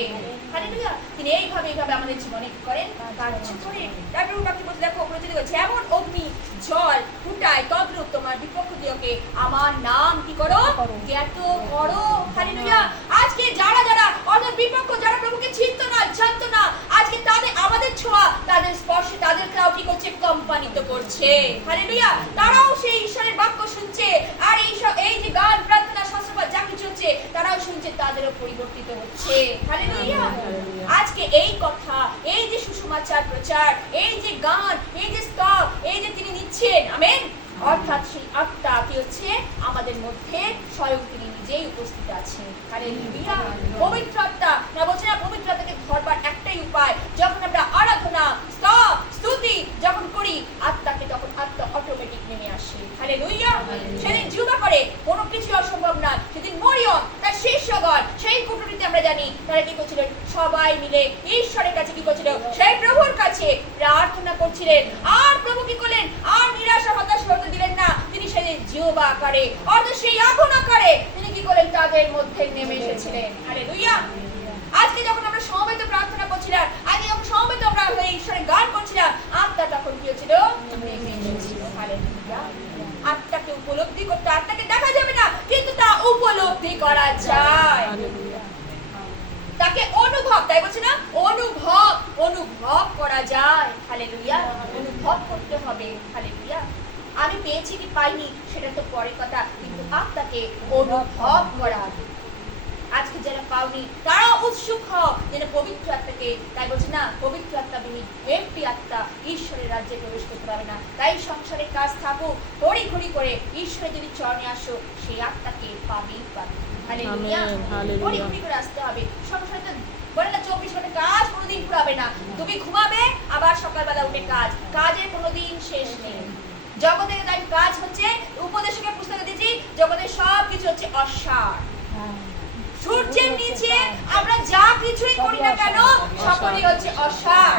হালেলুয়া। তিনি এইভাবে আমাদের জীবনে কি করেন? কার্য করেন। তারপর বাকি বলতে দেখো, প্রজ্বলিত যেমন অগ্নি জল ফুটায়, তদ্রূপ তোমার বিপক্ষ দিওকে আমার নাম কি করো? জ্ঞাত করো। হালেলুয়া। আজকে যারা অর্থাৎ বিপক্ষ, যারা প্রভুকে চিনতো না, জানতো না, আজকে তাদের আমাদের ছোঁয়া, তাদের স্পর্শে তাদেরকেও কি করছে? কোম্পানিত করছে। হালেলুয়া। তারাও সেই ঈশ্বরের বাক্য শুনছে, আর এই যে গান, প্রার্থনা, শাস্ত্রপাঠ যা কিছু হচ্ছে, তারাও শুনছে, তাদেরও পরিবর্তিত হচ্ছে। হালেলুয়া। আজকে এই কথা, এই যে সুসমাচার প্রচার, এই যে গান, এই যে স্তব, এই যে তিনি নিচ্ছেন, আমেন, অর্থাৎ সেই আত্মা কি হচ্ছে? আমাদের মধ্যে স্বয়ং তিনি নিজেই উপস্থিত আছেন। হালেলুয়া। পবিত্র আত্মা না বলছে না, পবিত্র আত্মাকে ধরবার একটাই উপায়, যখন আমরা আরাধনা স্তব স্তুতি যখন করি আত্মাকে, তখন আত্মা অটোমেটিক নেমে আসে। হালেলুয়া। সেদিন জিহ্বা করে কোনো কিছু অসম্ভব না। সেদিন মরিয়ম তার শিষ্যগণ সেই কুটুরিতে আমরা জানি তারা কি করছিলেন, সবাই মিলে ঈশ্বরের কাছে কি করছিল, সেই প্রভুর কাছে প্রার্থনা করছিলেন। আর প্রভু কি করলেন, আর নিরাশা হতাশ হতে দিলেন না। তিনি সেদিন জিহ্বা আকারে অর্থাৎ সেই আগুন আকারে তিনি কি করলেন, তাদের মধ্যে নেমে এসেছিলেন। হালেলুয়া। আজকে যখন আমরা সমবেত প্রার্থনা করছিলাম, আজকে যখন সমবেত আমরা ঈশ্বরের গান করছিলাম, আত্মা তখন কি হচ্ছিল, নেমে এসেছিল। হালেলুয়া। আত্মাকে উপলব্ধি করতে, আত্মাকে দেখা যাবে না কিন্তু তা উপলব্ধি করা যায়। তাকে অনুভব, তাই বলছে না, অনুভব করা যায়। হালেলুয়া। অনুভব করতে হবে। হালেলুয়া। আমি পেয়েছি কি পাইনি সেটা তো পরের কথা, কিন্তু আত্মাকে অনুভব করা। আজকে যারা পাওনি তারা উৎসুক হও যেন পবিত্র আত্মাকে, তাই বলছে না, পবিত্র আত্মা বিহীন একটি আত্মা ঈশ্বরের রাজ্যে প্রবেশ করতে পারবে না। তাই সংসারের কাজ থাকুক, হরিঘড়ি করে ঈশ্বরের যদি চরণে আসো, সেই আত্মাকে পাবেই পাবে। হালেলুয়া। হরিঘড়ি করে আসতে হবে। সংসারে তো বলে না 24 ঘন্টা কাজ কোনোদিন ফুরাবে না। তুমি ঘুমাবে আবার সকালবেলা উঠে কাজ, কাজের কোনোদিন শেষ নেই। জগতের তাই কাজ হচ্ছে, উপদেশকের পুস্তকে দিয়েছি, জগতের সব কিছু হচ্ছে অসার। সূর্যের নিচে আমরা যা কিছুই করি না কেন সকলই হচ্ছে অসার।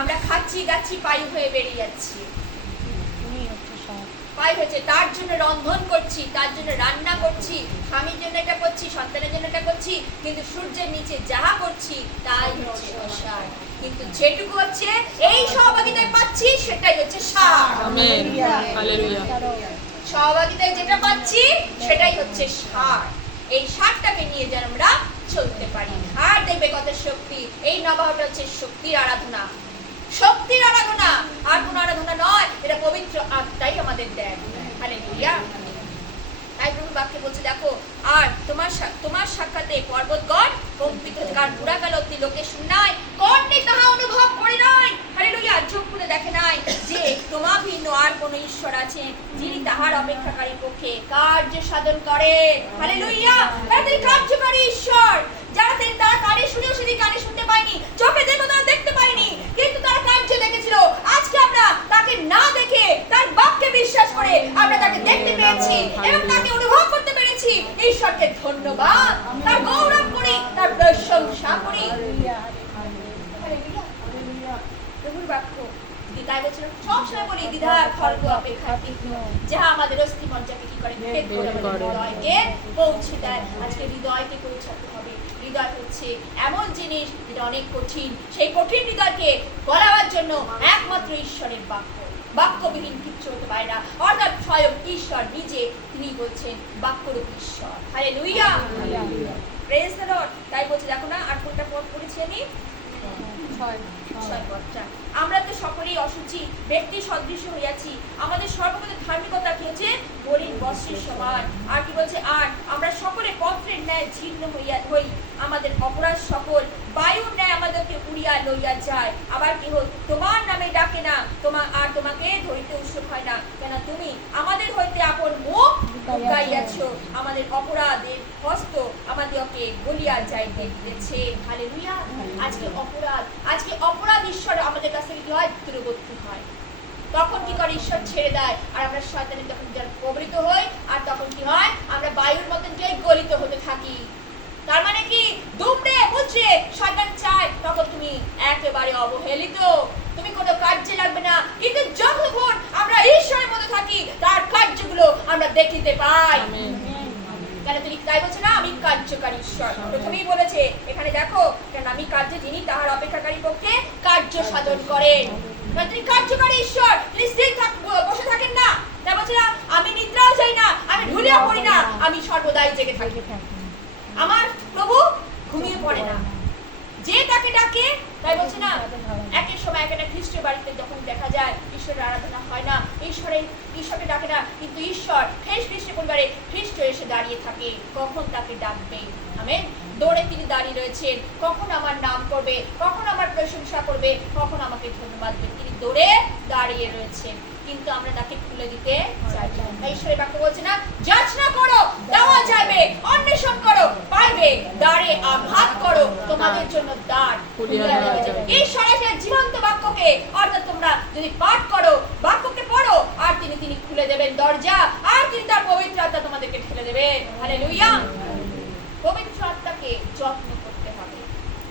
আমরা খাচ্ছি যাচ্ছি, পায়ু হয়ে বেরিয়ে যাচ্ছি। পায়ু হয়েছে, তার জন্য রন্ধন করছি, তার জন্য রান্না করছি, স্বামীর জন্য এটা করছি, সন্তানের জন্য এটা করছি, কিন্তু সূর্যের নিচে যাহা করছি তাই হচ্ছে অসার। কিন্তু যেটুকু হচ্ছে এই সহভাগিতায় পাচ্ছি সেটাই হচ্ছে সার। আমেন। হালেলুয়া। সহভাগিতায় যেটা পাচ্ছি সেটাই হচ্ছে সার। এই সারটাকে নিয়ে যেন আমরা চলতে পারি। আর দেখবে কত শক্তি। এই নবাহটা হচ্ছে শক্তির আরাধনা, শক্তির আরাধনা, আর কোন আরাধনা নয়। এটা পবিত্র আত্মাই আমাদের দেয়। হালেলুয়া। তাই প্রভু বাক্যে বলছে, দেখো, আর তোমার সাক্ষাতে পর্বতগণ কম্পিত হচ্ছে, কারণ পুরা গেল অতি লোকে শুনায়, কর্ণে তাহা অনুভব করে নাই। হালেলুয়া। চোখ খুলে দেখে নাই যে তোমা ভিন্ন আর কোন ঈশ্বর আছে যিনি তাহার অপেক্ষাকারী পক্ষে কার্য সাধন করে। হালেলুয়া। তিনি কার্যকারী ঈশ্বর। যারা তারা কানে শুনেও সেদিন কানে শুনতে পায়নি, চোখে দেখো তারা দেখতে পায়নি, কিন্তু তারা কার্য দেখেছিল। আজকে আমরা তাকে না দেখে তার বাক্যে বিশ্বাস করে আমরা তাকে দেখতে পেয়েছি এবং তাকে অনুভব করতে পেরেছি। ঈশ্বরকে ধন্যবাদ, তার গৌরব করি, তার প্রশংসা করি। প্রভুর বাক্য তাই বলছিলাম, সবসময় বলি দ্বিধার খড়গ অপেক্ষা তীক্ষ্ণ, যাহা আমাদের অস্থিমজ্জাকে কি করে, ভেদ করে আমাদের হৃদয়কে পৌঁছে দেয়। আজকে হৃদয়কে পৌঁছাতে হবে। হৃদয় হচ্ছে এমন জিনিস যেটা অনেক কঠিন। সেই কঠিন হৃদয়কে গলাবার জন্য একমাত্র ঈশ্বরের বাক্য, বাক্যবিহীন কিচ্ছু হতে পারে না। অর্থাৎ স্বয়ং ঈশ্বর নিজে, তিনি বলছেন বাক্যরূপ ঈশ্বর। হালেলুয়া। Praise the Lord. তাই বলছে, দেখো না, আর কোনটা পদ পড়েছি আমি, 6 পদটা। আমরা তো সকলেই অসুচি ব্যক্তি সদৃশ হইয়াছি, আমাদের সর্বগত ধার্মিকতা কি হচ্ছে, মলিন বস্ত্রের সমান। আর কি বলছে, আর আমরা সকলে পত্রের ন্যায় জীর্ণ হই, আমাদের অপরাধ সকল বায়ুর ন্যায় আমাদেরকে উড়িয়া লইয়া যায়। আবার কি হল, তোমার নামে ডাকে না, তোমাকে ধরিতে উৎসুক হয় না, কেন তুমি আমাদের হইতে আপন মুখ লুকাইয়াছ, আমাদের অপরাধের হস্ত আমাদেরকে গলিয়া যাইতে দিতেছে। হালেলুয়া। আজকে অপরাধ ঈশ্বর আমাদের কাছ থেকে কি হয়, দূরবর্তী হয়। তখন কি করে, ঈশ্বর ছেড়ে দেয়, আর আমরা শয়তানের তখন প্রবৃত্ত হই, আর তখন কি হয়, আমরা বায়ুর মতন যে গলিত হতে থাকি। তার মানে কি, দুমড়ে মুচড়ে শয়তান চায়, তখন তুমি একেবারে অবহেলিত, তুমি কোনো কার্যে লাগবে না। কিন্তু যতক্ষণ আমরা ঈশ্বরের মধ্যে থাকি, তার কার্যগুলো আমরা দেখিতে পাই। কেন তিনি তাই বলছে না, আমি কার্যকারী ঈশ্বর। প্রথমেই বলেছে এখানে, দেখো, কেন আমি কার্য, যিনি তাহার অপেক্ষাকারী পক্ষে কার্য সাধন করেন। তিনি কার্যকারী ঈশ্বর, তিনি স্থির বসে থাকেন না। তাই বলছে না, আমি নিদ্রাও যাই না, আমি ঢুলিয়া পড়ি না, আমি সর্বদাই জেগে থাকি। আমার প্রভু ঘুমিয়ে পড়ে না, যে তাকে ডাকে। তাই বলছে না, একের সময় একটা খ্রিস্টের বাড়িতে যখন দেখা যায় ঈশ্বরের আরাধনা হয় না, ঈশ্বরকে ডাকে না, কিন্তু ঈশ্বর খ্রিস্ট পরিবারে খ্রিস্ট এসে দাঁড়িয়ে থাকে, কখন তাকে ডাকবে। আমেন। দৌড়ে তিনি দাঁড়িয়ে রয়েছেন, কখন আমার নাম করবে, কখন আমার প্রশংসা করবে, কখন আমাকে ধন্যবাদ দেবে, তিনি দৌড়ে দাঁড়িয়ে রয়েছেন, কিন্তু আমরা তাকে খুলে দিতে চাই না। তাই ঈশ্বরের বাক্য বলছে না, যাচনা করো দেওয়া যাবে, অন্বেষণ করো পাইবে, দ্বারে আঘাত করো তোমাদের জন্য দ্বার খুলে দেওয়া যাবে। ঈশ্বরের সেই জীবন্ত বাক্যকে অর্থাৎ তোমরা যদি পাঠ করো, বাক্যকে পড়ো, আর তিনি খুলে দেবেন দরজা, আর তিনি তার পবিত্র আত্মা তোমাদেরকে ঠেলে দেবেন। হালেলুয়া। পবিত্র আত্মাকে যত্ন করতে হবে,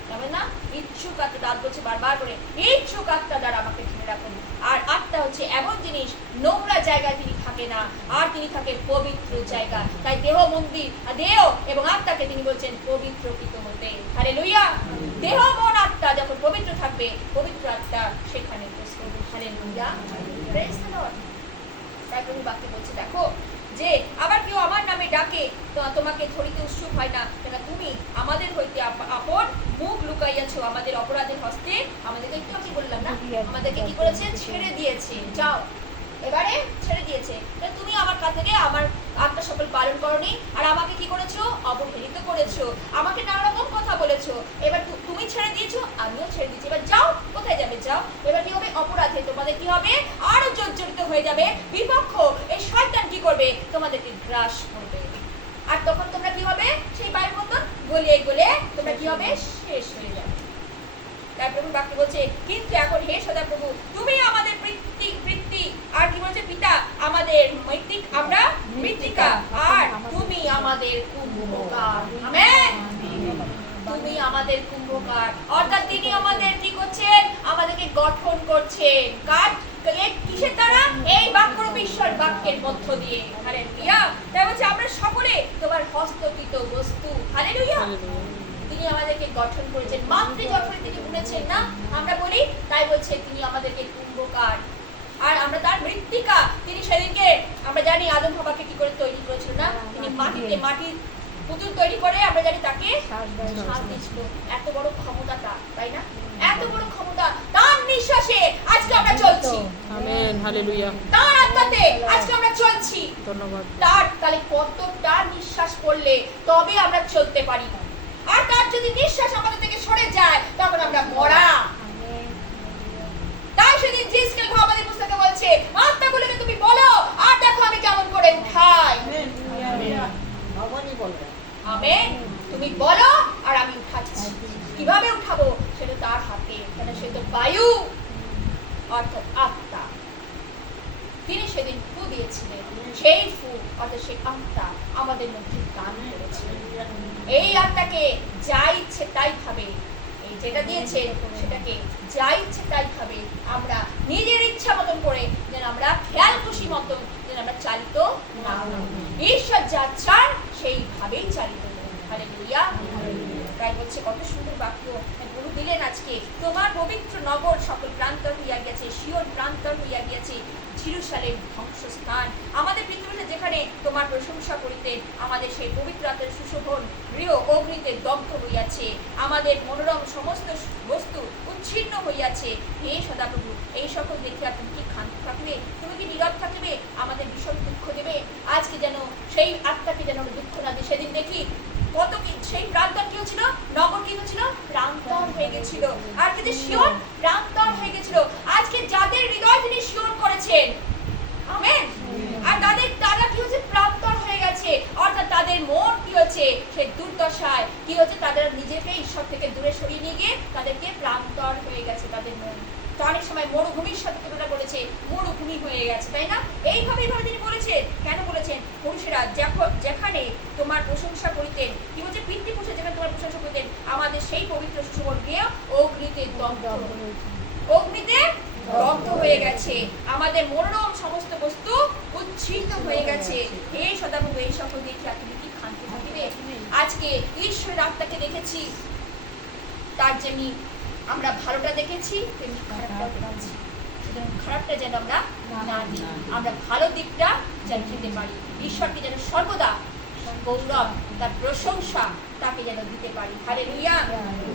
জানেন না? ইচ্ছুক আত্মা, দাঁত বলছে বারবার করে, ইচ্ছুক আত্মা দ্বারা আমাকে ঢেলে রাখুন। আর আত্মা হচ্ছে এমন জিনিস, নোংরা জায়গায় তিনি থাকে না, আর তিনি থাকে পবিত্র জায়গা। তাই দেহ মন্দির, দেহ এবং আত্মাকে তিনি বলছেন পবিত্রকৃত হতে। হালেলুয়া। দেহ মন আত্মা যখন পবিত্র থাকবে, পবিত্র আত্মা সেখানে প্রবেশ করবে। হালেলুয়া। Praise the Lord. তাই প্রভু বাক্যে বলছে, দেখো যে আবার কেউ আমার নামে ডাকে তো তোমাকে ধরিতে উৎসুক হয় না, কেন তুমি আমাদের হইতে আপন মুখ লুকাইয়াছ আমাদের অপরাধের হস্তে। আমাদেরকে একটু কি বললাম না, আমাদেরকে কি করেছে? ছেড়ে দিয়েছে। যাও, এবারে ছেড়ে দিয়েছে। তুমি আমার কাছ থেকে আমার আত্মা সকল পালন করনি, আর আমাকে কি করেছো? অবহেলিত করেছো, আমাকে নানা রকম কথা বলেছো। এবার তুমি ছেড়ে দিয়েছো, আমিও ছেড়ে দিয়েছি। এবার যাও, কোথায় যাবে? যাও। এবার কি হবে? অপরাধে তোমাদের কি হবে? আরো জর্জরিত হয়ে যাবে। বিপক্ষ এই শয়তান কি করবে? তোমাদেরকে গ্রাস করবে। আর তখন তোমরা কি হবে? সেই বায়ুর মতন গলিয়ে গলে তোমরা কি হবে? শেষ হয়ে যাবে। তাই প্রভু বাক্য বলছে, কিন্তু এখন হে সদা প্রভু, তুমি আমাদের বৃত্তি, আর কি বলছে? পিতা আমাদের মৃত্তিক, আমরা মৃত্তিকা, আর তুমি আমাদের কুম্ভকার। আমেন। তুমি আমাদের কুম্ভকার, অর্থাৎ তিনি আমাদের কি করছেন? আমাদেরকে গঠন করছেন। কার? কিসের দ্বারা? এই বাক্যরূপ ঈশ্বর বাক্যের মধ্য দিয়ে। হালেলুয়া। তাই বলছে আমরা সকলে তোমার হস্তকৃত বস্তু। হালেলুয়া। তিনি আমাদেরকে গঠন করেছেন, মাতৃ গঠনে তিনি বুনেছেন না, আমরা বলি। তাই বলছে তিনি আমাদেরকে কুম্ভকার, আর আমরা তার মৃত্তিকা। তিনি সেদিনকে আমরা জানি আদম হাওয়াকে কি করে তৈরি করেছিল না? তিনি মাটির পুতুল তৈরি করে আমরা জানি তাকে শ্বাস দিয়েছিল। এত বড় ক্ষমতা তার, তাই না? এত বড় ক্ষমতা তার নিঃশ্বাসে আজকে আমরা চলছি। আমেন। হালেলুয়া। তার আত্মাতে আজকে আমরা চলছি। ধন্যবাদ। তাহলে কতটা নিঃশ্বাস করলে তবে আমরা চলতে পারি। আর তার যদি নিঃশ্বাস আমাদের থেকে সরে যায়, তখন আমরা মরা। তাই সেদিন জিসকেল ভাবাদী পুস্তকে বলছে, আত্মাগুলোকে তুমি বলো, আর দেখো আমি কেমন করে উঠাই। আমেন। তুমি বলো, আর আমি উঠাচ্ছি। কিভাবে উঠাবো? সেটা তার হাতে, কেন সে তো বায়ু, অর্থাৎ আত্মা। তিনি সেদিন ফু দিয়েছিলেন, সেই ফু অর্থাৎ সেই আত্মা আমাদের মধ্যে দান করেছিলেন। এই আত্মাকে যা ইচ্ছে তাই ভাবে, এই যেটা দিয়েছে সেটাকে যা ইচ্ছে তাই ভাবে আমরা নিজের ইচ্ছা মতন করে যেন আমরা খেয়াল খুশি মতন যেন আমরা চালিত না হই। ঈশ্বর যা চান সেইভাবেই চালিত হই। হালেলুয়া। তাই বলছে কত সুন্দর বাক্য প্রভু দিলেন আজকে, তোমার পবিত্র নগর সকল প্রান্তর হইয়া গেছে, সিওন প্রান্তর হইয়া গিয়েছে, জেরুজালেম ধ্বংসস্থান। আমাদের পৃথিবীতে যেখানে তোমার প্রশংসা করিতেন, আমাদের সেই পবিত্র আত্মার সুশোভন গৃহ অগ্নিতে দগ্ধ হইয়াছে, আমাদের মনোরম সমস্ত বস্তু উচ্ছিন্ন হইয়াছে। হে সদাপ্রভু, এই সকল দেখিয়া তুমি কি ক্ষান্ত থাকিবে? তুমি কি নীরব থাকিবে? আমাদের ভীষণ দুঃখ দেবে। আজকে যেন সেই আত্মাকে যেন দুঃখ না দিই। সেদিন দেখি কত কি সেই প্রান্তর কি হয়েছিল? নগর কি হয়েছিল? প্রান্তর হয়ে গেছিল। আর কিন্তু সিওন প্রান্তর হয়ে গেছিল। আজকে যাদের হৃদয় তিনি সিওন করেছেন, আমেন, আর তারা কি হচ্ছে? প্রান্তর হয়ে গেছে। অর্থাৎ তাদের মন কি হচ্ছে? সেই দুর্দশায় কি হচ্ছে? তাদের নিজেকে ঈশ্বর থেকে দূরে সরিয়ে নিয়ে গিয়ে তাদেরকে প্রান্তর হয়ে গেছে তাদের মন। তো অনেক সময় মরুভূমির সাথে তুলনা করেছে, মরুভূমি হয়ে গেছে, তাই না? এইভাবে তিনি বলেছেন। কেন বলেছেন? পুরুষেরা যেখানে তোমার প্রশংসা করিতেন, কি বলছে? পিতৃপুরুষেরা যেখানে তোমার প্রশংসা করিতেন, আমাদের সেই পবিত্র সুশোভন গৃহ অগ্নিতে দগ্ধ হয়ে গেছে। আমাদের মনোরম সমস্ত বস্তু উচ্ছিন্ন হয়ে গেছে। হে সদাপ্রভু, এই সকল দেখিয়া তুমি কি ক্ষান্ত থাকিবে? আজকে ঈশ্বরের আত্মাকে দেখেছি, তার যেমনি আমরা ভালোটা দেখেছি তেমনি খারাপটাও দেখেছি। সুতরাং খারাপটা যেন আমরা না দিই, আমরা ভালো দিকটা যেন খেতে পারি। ঈশ্বরকে যেন সর্বদা গৌরব, তার প্রশংসা তাকে যেন দিতে পারি। হালেলুয়া।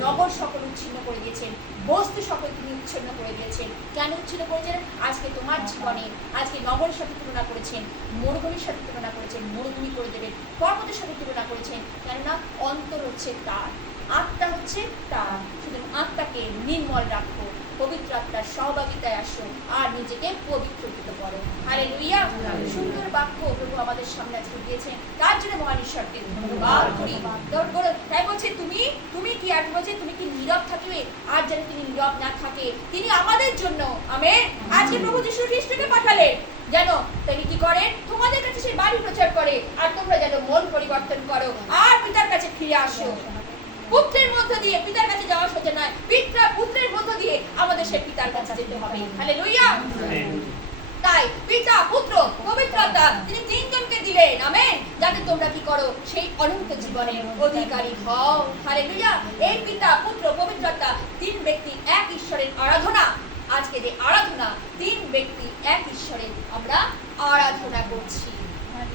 নগর সকল উচ্ছিন্ন করে দিয়েছেন, বস্তু সকল তিনি উচ্ছিন্ন করে দিয়েছেন। কেন উচ্ছিন্ন করেছেন? আজকে তোমার জীবনে আজকে নগরের সাথে তুলনা করেছেন, মরুভূমির সাথে তুলনা করেছেন, মরুভূমি করে দেবেন, পর্বতের সাথে তুলনা করেছেন। কেননা অন্তর হচ্ছে তার, আত্মা হচ্ছে তার। সুতরাং আত্মাকে নির্মল রাখো, পবিত্র আত্মার সহভাগিতায় আসো, আর নিজেকে পবিত্রকৃত করো। হালেলুয়া। সুন্দর বাক্য প্রভু আমাদের সামনে আজকে দিয়েছেন, তার জন্য মহান ঈশ্বরকে ধন্যবাদ করি। তাই বলছে তুমি কি আর বলছে তুমি কি নীরব থাকিবে, আর যেন তিনি নীরব না থাকে, তিনি আমাদের জন্য আমেন আজকে প্রভু যীশু খ্রিস্টকে পাঠালেন যেন তিনি কি করেন, তোমাদের কাছে সেই বাণী প্রচার করে, আর তোমরা যেন মন পরিবর্তন করো আর পিতার কাছে ফিরে আসো। পুত্রের মধ্য দিয়ে পিতার কাছে যাওয়া সোজা নয়, পুত্রের মধ্য দিয়ে আমাদের সেই পিতার কাছে যেতে হবে। হালেলুয়া। তাই পিতা পুত্র পবিত্র আত্মা তিনি তিনজনকে দিলেন আমেন, যাতে তোমরা কি করো, সেই অনন্ত জীবনের অধিকারী হও। হালেলুয়া। এই পিতা পুত্র পবিত্র আত্মা তিন ব্যক্তি এক ঈশ্বরের আরাধনা, আজকে যে আরাধনা তিন ব্যক্তি এক ঈশ্বরের আমরা আরাধনা করছি।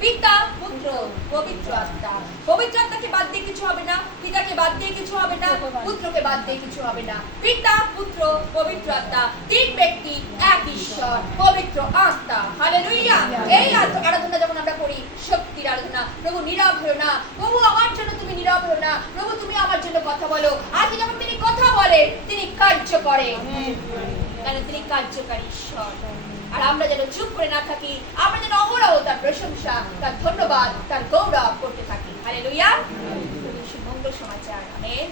পিতা পুত্র পবিত্র আত্মা, পবিত্র আত্মাকে বাদ দিয়ে কিছু হবে না, পিতাকে বাদ দিয়ে কিছু হবে না, পুত্রকে বাদ দিয়ে কিছু হবে না। পিতা পুত্র পবিত্র আত্মা তিন ব্যক্তি এক ঈশ্বর পবিত্র আত্মা। হালেলুয়া। এই আরাধনা যখন আমরা করি শক্তির আরাধনা, প্রভু নীরব হলো না, প্রভু আমার জন্য তুমি নীরব হলো না, প্রভু তুমি আমার জন্য কথা বলো। আজকে যখন তিনি কথা বলেন তিনি কার্য করেন, কারণ তিনি কার্যকারী ঈশ্বর। আর আমরা যেন চুপ করে না থাকি, আমরা যেন অহরহ তার প্রশংসা, তার ধন্যবাদ, তার গৌরব করতে থাকি। হালেলুয়া। মঙ্গল সমাচার। আমেন।